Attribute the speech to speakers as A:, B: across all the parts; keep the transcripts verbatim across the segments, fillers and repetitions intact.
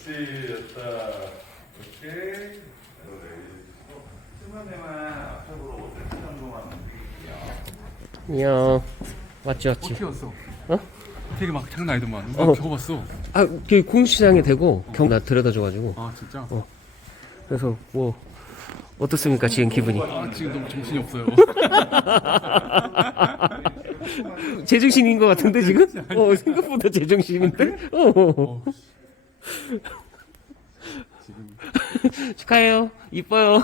A: 그렇지, 됐다. 오케이. 수면에만 앞쪽으로 오 센티미터 정도만 움직일게요.
B: 안녕. 맞지, 맞지.
C: 어떻게 왔어?
B: 어?
C: 되게 막 장난 아니더만. 누가
B: 어.
C: 겨우 봤어.
B: 아, 그 공시장에 대고 경 나 데려다줘가지고.
C: 아 진짜?
B: 어. 그래서 뭐 어떻습니까 지금 기분이?
C: 아 지금 너무 정신이 없어요.
B: 제정신인 것 같은데 지금? 어 생각보다 제정신인데? 어.
C: 어. 지금
B: 축하해요. 이뻐요.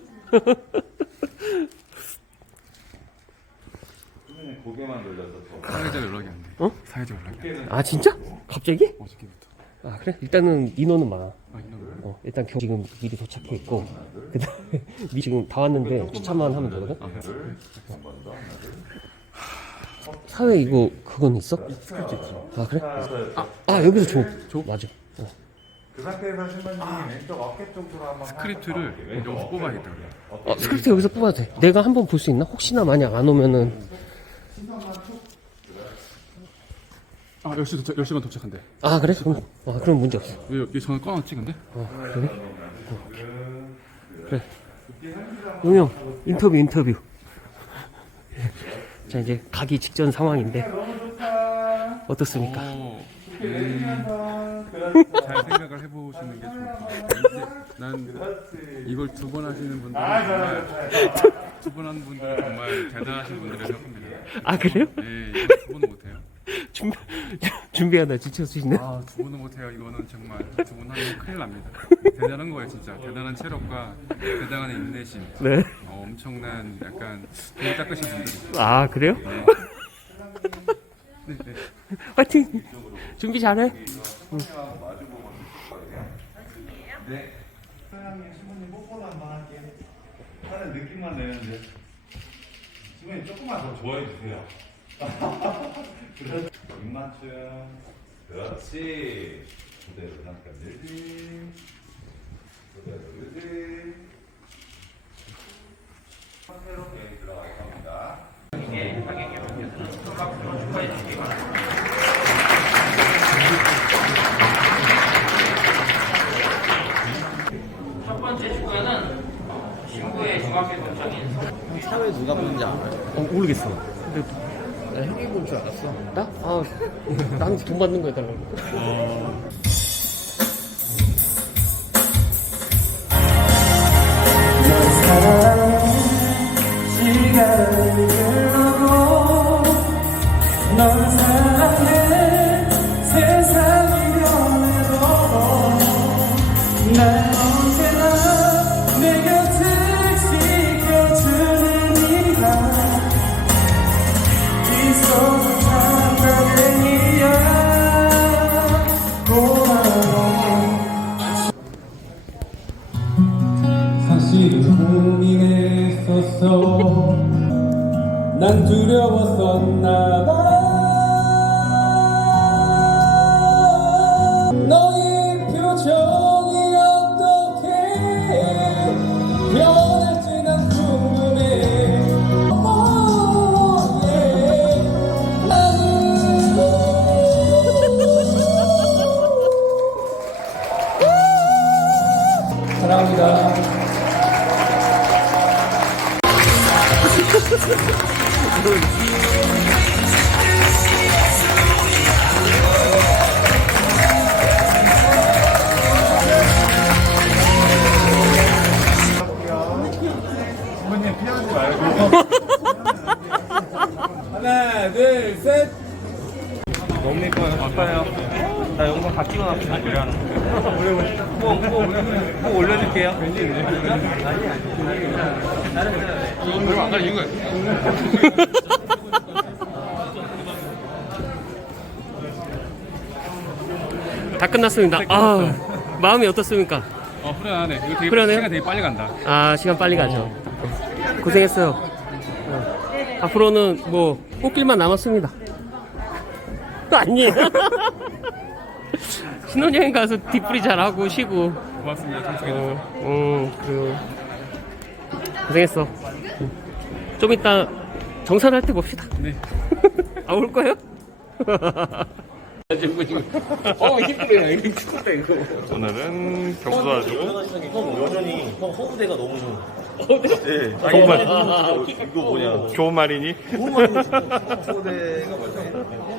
A: 수면에 고개만 돌려서 더.
C: 사회자 연락이 안 돼.
B: 어?
C: 사회자 연락이 안 돼.
B: 아 진짜? 갑자기?
C: 어저께부터.
B: 아 그래? 일단은 인원은 많아.
C: 아 이놈.
B: 어 일단 경 지금 미리 도착해 있고 그다음에 미 지금 다 왔는데 주차만 하면 되거든.
C: 아 그래?
A: 한번 더. 하나, 둘.
B: 사회 이거 그건 있어?
C: 스크립트 있지.
B: 아 그래?
A: 하나, 둘, 셋.
B: 아 여기서 줘.
C: 줘?
B: 맞아. 어.
A: 그 상태에서 신부님 왼쪽 어깨 쪽으로 한번
C: 스크립트를 여기서 뽑아야겠다.
B: 어, 스크립트 여기서 뽑아도 돼. 내가 한번 볼 수 있나? 혹시나 만약 안 오면은
C: 아 열 시 도착 열 시간 도착한대.
B: 아 그래? 그럼 아 그럼 문제 없어.
C: 왜 여기 전화 꺼놨지 근데?
B: 어 그래? 어. 그래. 용영 인터뷰 인터뷰. 자 이제 가기 직전 상황인데 어떻습니까?
C: 어, 음, 잘 생각을 해보시는 게 좋을 것 같아요. 이제 난 이걸 두 번 하시는 분들은 정말 두 번 하는 분들은 정말 대단하신 분들이라고 생각합니다.
B: 아 그래요?
C: 네, 이거 두 번은 못해요.
B: 준비 준비하다 지쳐지시네.
C: 아, 두 번은 못해요. 이거는 정말 두 번 하면 큰일 납니다. 대단한 거예요, 진짜. 대단한 체력과 대단한 인내심.
B: 네.
C: 어, 엄청난 약간 돈 닦으신 분들이.
B: 아 그래요?
C: 네, 네.
B: 화이팅. 준비 잘해.
A: 네. 사장님, 신부님 뽀뽀도 한번 할게요. 하는 느낌만 내는데. 신부님 조금만 더 좋아해 주세요. 그렇지. 입맞춤. 그렇지. 그대로 잠깐 늘기. 그대로 늘기. 새롭게 들어갈 겁니다.
D: 첫 번째 축구는 신부의 중학교 동창인
E: 사회 누가 보는지 알아요?
B: 어 모르겠어. 근데
E: 나 형이 볼 줄 알았어.
B: 나? 아 나는 돈 받는 거 해달라고.
F: 시간을 흘러도 널 사랑해 세상이 변해도 날 언제나 내 곁을 지켜주는 네가 있어서 참 다행이야 고마워 사실은 고민했었어 난 두려웠었나봐 너의 표정이 어떻게 변할지 난 궁금해 oh, yeah. 사랑합니다.
A: 신부님 피하지 말고. 하나, 둘, 셋.
E: 너무 예뻐요. 아빠요. 나 영상 다 찍어놨어. 그래. 꼭, 꼭, 꼭 올려줄게요.
C: 그럼 안 갈 이유가
B: 다 끝났습니다. 아 마음이 어떻습니까?
C: 어, 후련하네. 이거 되게
B: 후련해요?
C: 시간 되게 빨리 간다.
B: 아 시간 빨리 가죠. 고생했어요. 어. 앞으로는 뭐 꽃길만 남았습니다. 아니에요. 신혼여행 가서 뒷풀이 잘하고 쉬고.
C: 고맙습니다. 참석해 주셔서.
B: 어, 음 그리고 고생했어. 음. 좀 이따 정산할 때 봅시다.
C: 네.
B: 아 올 거예요? 지금 지금 어 힘들어요. 이거 죽었다 이거.
G: 오늘은 경수 와주고
E: 형 여전히 형 허브대가 너무 좋아.
B: 허브대?
E: 네.
G: 정말
E: 이거, 이거 뭐냐.
G: 좋은 말이니?
E: 허브대가 뭐냐.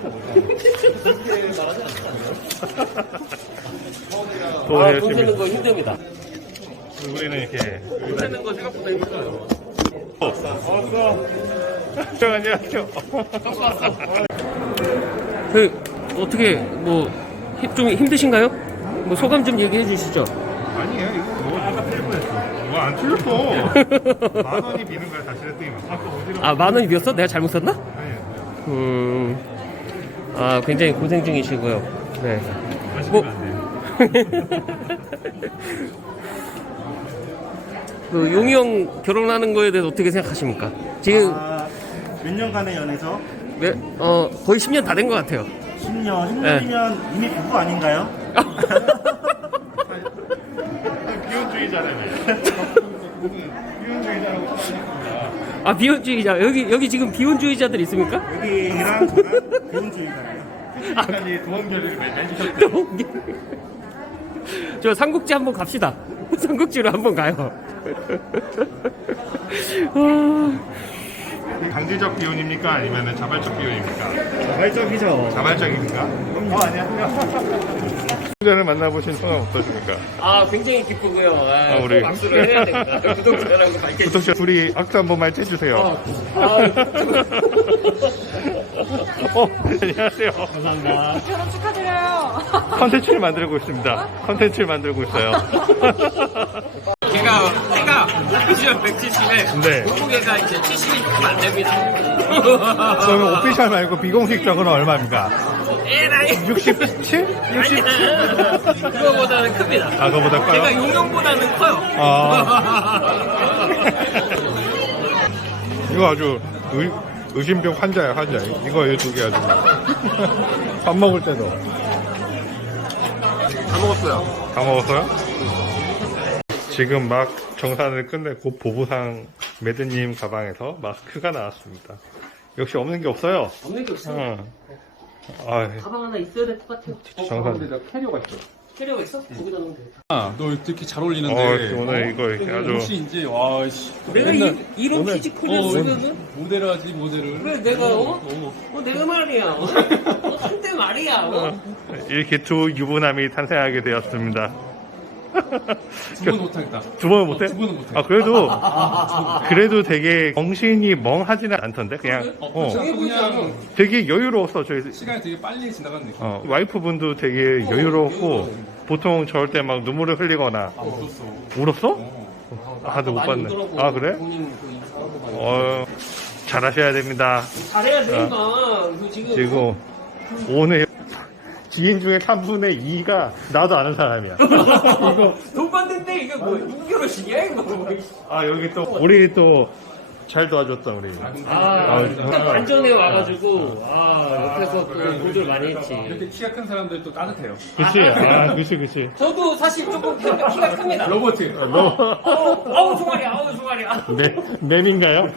G: 또
B: 아, 돈
G: 열심히.
B: 쓰는 거 힘듭니다.
G: 우리는 이렇게.
B: 돈 쓰는 거 생각보다 힘들어요.
G: 왔어. 형 안녕하세요.
B: 그 어떻게 뭐 좀 힘드신가요? 뭐 소감 좀 얘기해 주시죠.
G: 아니에요. 이거 뭐 아까 틀릴 뻔했어. 뭐 안 틀렸어. 만 원이 비는 거야 다시 했더니 아까 어디로?
B: 아, 만 원이 비었어? 내가 잘못 썼나?
G: 아니에요.
B: 음. 아, 굉장히 고생 중이시고요. 네. 뭐 그 용이 형 결혼하는 거에 대해서 어떻게 생각하십니까? 지금
H: 아, 몇 년간의 연애죠?
B: 네, 어 거의 십 년 다 된 것 같아요.
H: 십 년, 십 년이면 이미 부부 아닌가요?
G: 비혼주의자라며. 비혼주의자라고 생각합니다.
B: 아, 비혼주의자. 여기 여기 지금 비혼주의자들 있습니까?
H: 여기랑 저랑 비혼주의자예요.
G: 지금까지 도원결의를 맺으셨대요.
B: 저 삼국지 한번 갑시다. 삼국지로 한번 가요. 아,
G: 강제적 비혼입니까? 아니면 자발적 비혼입니까?
H: 자발적이죠.
G: 자발적입니까? 어, 안녕하세요. 구독자를 만나보신 소감 어떠십니까?
B: 아, 굉장히 기쁘고요. 아,
G: 아, 우리.
B: 꼭 악수를 해야 됩니다. 구독자라고 밝혀주세요.
G: 구독자 둘이 악수 한 번만 해주세요.
B: 아,
G: 어, 안녕하세요.
B: 감사합니다.
I: 결혼 축하드려요.
G: 컨텐츠를 만들고 있습니다. 컨텐츠를 만들고 있어요.
B: 걔가 걔가 오피셜 백칠십에
G: 네.
B: 몸무게가 이제 칠십이 조금 안 됩니다.
G: 그러면 오피셜 말고 비공식적으로 얼마입니까?
B: 에라이.
G: 육십칠? 육십?
B: 그거보다는 큽니다.
G: 아, 그거보다 커요?
B: 걔가 용용보다는 커요.
G: 아. 이거 아주 의, 의심병 환자야, 환자. 이거 이 두 개 아주. 밥 먹을 때도.
B: 다 먹었어요.
G: 다 먹었어요? 지금 막 정산을 끝내고 보부상 매드님 가방에서 마스크가 나왔습니다. 역시 없는 게 없어요.
B: 없는 게 없어요.
G: 어. 아,
B: 가방 하나 있어야 될 것 같아요.
G: 정산.
C: 캐리어가 있어.
B: 캐리어가 있어? 거기다 넣으면 돼.
C: 아, 너 이렇게 잘 어울리는데.
G: 어, 오늘 이거 이렇게 아주.
C: 혹시 이제 와, 씨.
B: 내가
C: 맨날-
B: 이, 이런
G: 오늘-
B: 피지컬이었으면은
C: 모델을 하지 모델을.
B: 그래 내가 어? 어 내가 말이야. 어? 어, 한때 말이야. 어?
G: 이렇게 두 유부남이 탄생하게 되었습니다.
C: 두 번은 못하겠다.
G: 두 번은 못해?
C: 어, 두 번은 못해.
G: 아, 그래도, 그래도 되게 정신이 멍하지는 않던데? 그냥,
C: 어,
G: 어,
C: 그렇지 않고 그냥
G: 되게 여유로웠어, 저희.
C: 시간이 되게 빨리 지나간 느낌.
G: 어, 와이프분도 되게 여유로웠고, 보통 저럴 때 막 눈물을 흘리거나,
C: 아, 없었어.
G: 울었어?
C: 어.
G: 아, 나도 못
B: 많이
G: 봤네.
B: 울더라고.
G: 아, 그래?
B: 부모님 그 이상한 거 많이.
G: 어, 잘하셔야 됩니다.
B: 잘해야 돼 임마. 그 지금
G: 그리고, 오늘, 지인 중에 삼분의 이가 나도 아는 사람이야.
B: 이거 돈 받는데 이게 뭐 무결혼식이야 이거.
G: 아, 여기 또, 우리 또, 잘 도와줬다, 우리.
B: 아, 딱 완전에 와가지고 아 옆에서 또 공들 많이 했지.
C: 이렇게 키가 큰 사람들 또 따뜻해요.
G: 그치, 아, 그치, 그치.
B: 저도 사실 조금 키가, 키가 큽니다.
C: 로버트.
G: 너,
B: 아우, 아우 종아리야, 아우 종아리야.
G: 네, 램인가요?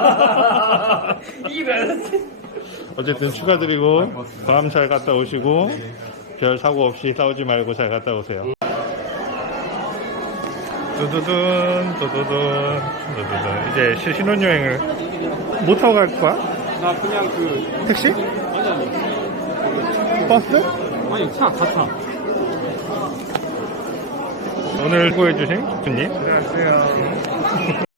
B: 이런.
G: 어쨌든 축하드리고, 밤 잘 갔다 오시고, 별 사고 없이 싸우지 말고 잘 갔다 오세요. 두두둔, 두두둔, 두두둔. 이제 시- 신혼여행을 못 타고 갈 거야?
C: 나 그냥 그
G: 택시?
C: 아니 아니.
G: 버스?
C: 아니 차, 다 차.
G: 오늘 수고해주신 주님. 안녕하세요.